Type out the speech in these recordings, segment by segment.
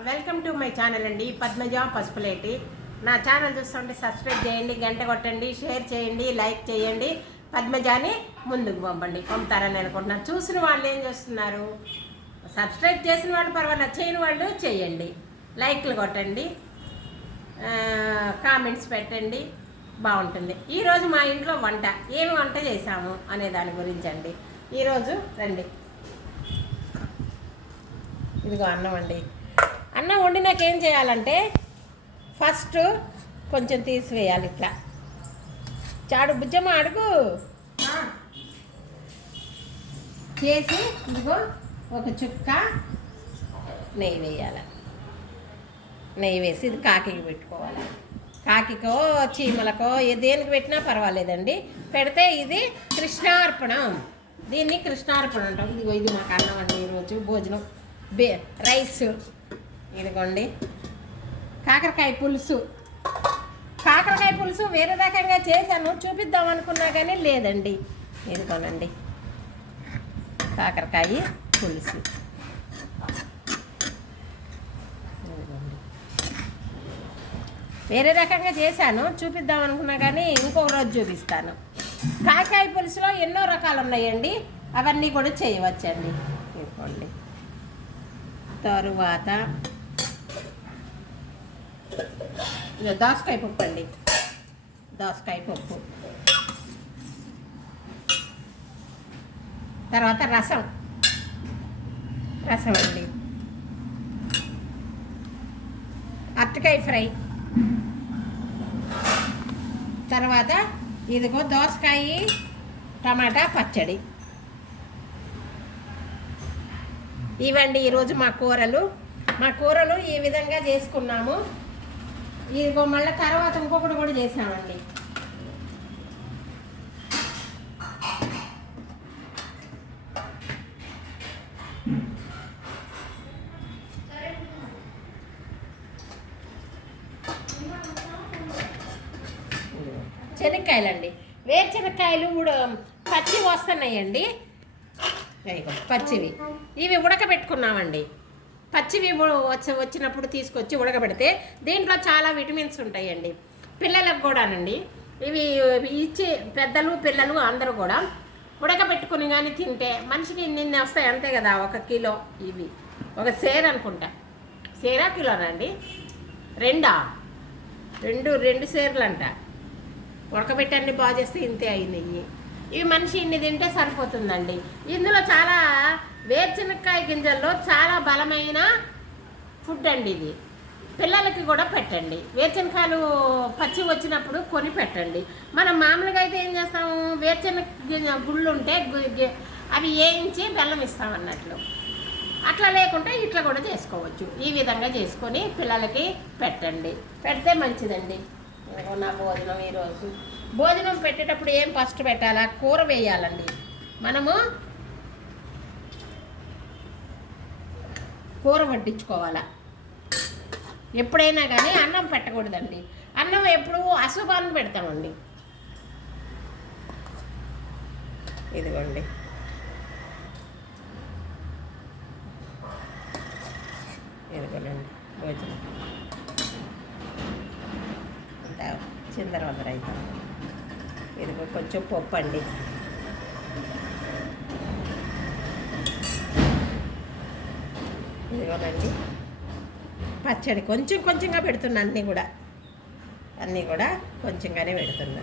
Welcome to my channel అండి, పద్మజ పసుపులేటి. నా channel చూస్తుంటే సబ్స్క్రైబ్ చేయండి, గంట కొట్టండి, షేర్ చేయండి, లైక్ చేయండి. పద్మజాని ముందుకు పంపుతారని అనుకుంటున్నాను. చూసిన వాళ్ళు ఏం చేస్తున్నారు? సబ్స్క్రైబ్ చేసిన వాళ్ళు పర్వాలేదు, చేయని వాళ్ళు చేయండి, లైక్లు కొట్టండి, కామెంట్స్ పెట్టండి, బాగుంటుంది. ఈరోజు మా ఇంట్లో వంట ఏమి వంట చేశాము అనే దాని గురించి అండి. ఈరోజు రండి, ఇదిగో అన్నం అండి. అన్నం వండినాక ఏం చేయాలంటే ఫస్ట్ కొంచెం తీసివేయాలి. ఇట్లా చాడు బుజ్జమ్మ అడుగు చేసి ఇదిగో ఒక చుక్క నెయ్యి వేయాలి. నెయ్యి వేసి ఇది కాకికి పెట్టుకోవాలి. కాకికో చీమలకో దేనికి పెట్టినా పర్వాలేదండి, పెడితే ఇది కృష్ణార్పణం. దీన్ని కృష్ణార్పణ అంటాం. ఇదిగో ఇది మాకు అన్నం అండి. ఈరోజు భోజనం రైస్ ఇదిగోండి. కాకరకాయ పులుసు వేరే రకంగా చేశాను, చూపిద్దాం అనుకున్నా కానీ లేదండి. ఇదిగోనండి కాకరకాయ పులుసు. వేరే రకంగా చేశాను, చూపిద్దాం అనుకున్నా కానీ ఇంకొక రోజు చూపిస్తాను. కాకరకాయ పులుసులో ఎన్నో రకాలు ఉన్నాయండి, అవన్నీ కూడా చేయవచ్చండి. ఇదిగోండి. తరువాత దోసకాయ పప్పు అండి, దోసకాయ పప్పు. తర్వాత రసం అండి. అరటికాయ ఫ్రై. తర్వాత ఇదిగో దోసకాయ టమాటా పచ్చడి. ఇవండి ఈరోజు మా కూరలు ఈ విధంగా చేసుకున్నాము. ఇదిగో మళ్ళీ తర్వాత ఇంకొకటి కూడా చేసామండి. శనక్కాయలండి, వేరుశనక్కాయలు కూడా పచ్చి వస్తున్నాయండి. పచ్చివి ఇవి ఉడకబెట్టుకున్నామండి. పచ్చివి వచ్చినప్పుడు తీసుకొచ్చి ఉడకబెడితే దీంట్లో చాలా విటమిన్స్ ఉంటాయండి, పిల్లలకు కూడానండి. ఇవి ఇచ్చి పెద్దలు పిల్లలు అందరూ కూడా ఉడకబెట్టుకుని కానీ తింటే మనిషికి నిన్న వస్తాయి అంతే కదా. 1 కిలో ఇవి ఒక సేర్ అనుకుంటా, సేరా కిలోనండి, రెండు సేర్లు అంట. ఉడకబెట్టి అన్ని బాగా చేస్తే ఇంతే అయినాయి. ఇవి మనిషి ఇన్ని తింటే సరిపోతుందండి. ఇందులో చాలా వేరుశనక్కాయ గింజల్లో చాలా బలమైన ఫుడ్ అండి. ఇది పిల్లలకి కూడా పెట్టండి. వేరుశనకాయలు పచ్చి వచ్చినప్పుడు కొని పెట్టండి. మనం మామూలుగా అయితే ఏం చేస్తాము, వేరుశనగ గుళ్ళు ఉంటే అవి వేయించి బెల్లం ఇస్తామన్నట్లు. అట్లా లేకుంటే ఇట్లా కూడా చేసుకోవచ్చు. ఈ విధంగా చేసుకొని పిల్లలకి పెట్టండి, పెడితే మంచిదండి. నా భోజనం ఈరోజు భోజనం పెట్టేటప్పుడు ఏం ఫస్ట్ పెట్టాలా, కూర వేయాలండి. మనము కూర వడ్డించుకోవాలా. ఎప్పుడైనా కానీ అన్నం పెట్టకూడదండి. అన్నం ఎప్పుడు అశుభాన్ని పెడతామండి. ఇదిగోండి ఇదిగోనండి భోజనం అంతా చిందరవందర అవుతాం. ఇదిగో కొంచెం పప్పు అండి. ఇదిగోనండి పచ్చడి కొంచెంగా పెడుతున్నా. అన్నీ కూడా కొంచెంగానే పెడుతున్నా.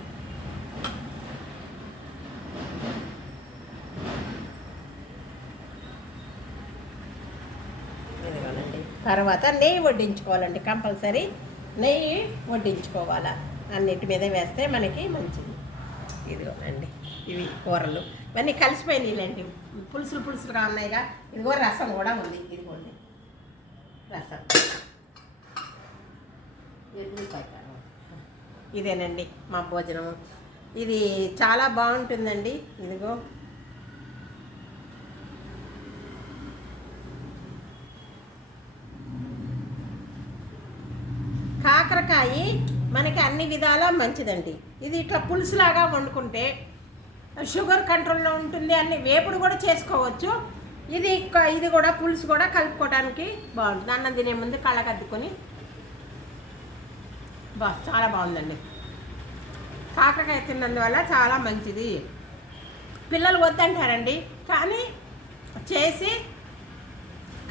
ఇదిగోనండి. తర్వాత నెయ్యి వడ్డించుకోవాలండి, కంపల్సరీ నెయ్యి వడ్డించుకోవాలా. అన్నిటి మీద వేస్తే మనకి మంచిది. ఇదిగోనండి ఇవి కూరలు ఇవన్నీ కలిసిపోయినాయి ఇలాంటి పులుసులుగా ఉన్నాయిగా. ఇదిగో రసం కూడా ఉంది. ఇదిగోండి రసం. ఇదేనండి మా భోజనము. ఇది చాలా బాగుంటుందండి. ఇదిగో కాకరకాయ మనకి అన్ని విధాలా మంచిదండి. ఇది ఇట్లా పులుసులాగా వండుకుంటే షుగర్ కంట్రోల్లో ఉంటుంది. అన్ని వేపుడు కూడా చేసుకోవచ్చు, ఇది కూడా పులుసు కూడా కలుపుకోవడానికి బాగుంటుంది. అన్నం తినే ముందు కళ్ళకద్దుకొని చాలా బాగుందండి. కాకరకాయ తిన్నందువల్ల చాలా మంచిది. పిల్లలు వద్దంటారండి, కానీ చేసి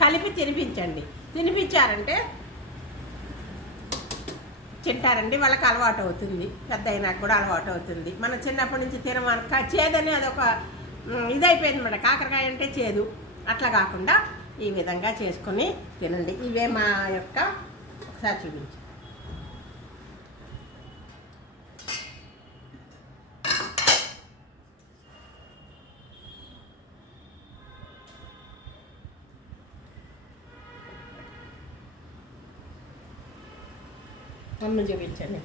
కలిపి తినిపించారంటే తింటారండి. వాళ్ళకి అలవాటు అవుతుంది, పెద్ద అయినాక కూడా అలవాటు అవుతుంది. మనం చిన్నప్పటి నుంచి తినమనక చేదని అదొక ఇదైపోయింది అన్నమాట. కాకరకాయ అంటే చేదు, అట్లా కాకుండా ఈ విధంగా చేసుకొని తినండి. ఇవే మా యొక్క ఒకసారి చూపించు. అన్నం చూపించండి.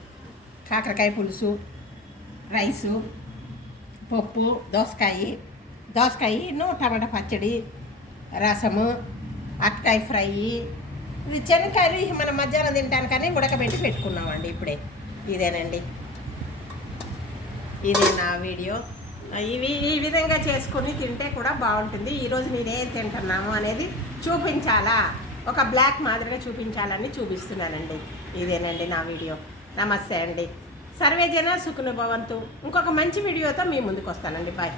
కాకరకాయ పులుసు, రైసు, పప్పు, దోసకాయను టమాటా పచ్చడి, రసము, అరటికాయ ఫ్రై. ఇది శనక్కాయలు మనం మధ్యాహ్నం తింటానికని ఉడకబెట్టి పెట్టుకున్నామండి ఇప్పుడే. ఇదేనండి, ఇదే నా వీడియో. ఈ విధంగా చేసుకొని తింటే కూడా బాగుంటుంది. ఈరోజు నేనేం తింటున్నాము అనేది చూపించాలా, ఒక బ్లాక్ మాదిరిగా చూపించాలని చూపిస్తున్నానండి. ఇదేనండి నా వీడియో. నమస్తే అండి. సర్వేజన సుఖినో భవంతు. ఇంకొక మంచి వీడియోతో మీ ముందుకు వస్తానండి. బాయ్.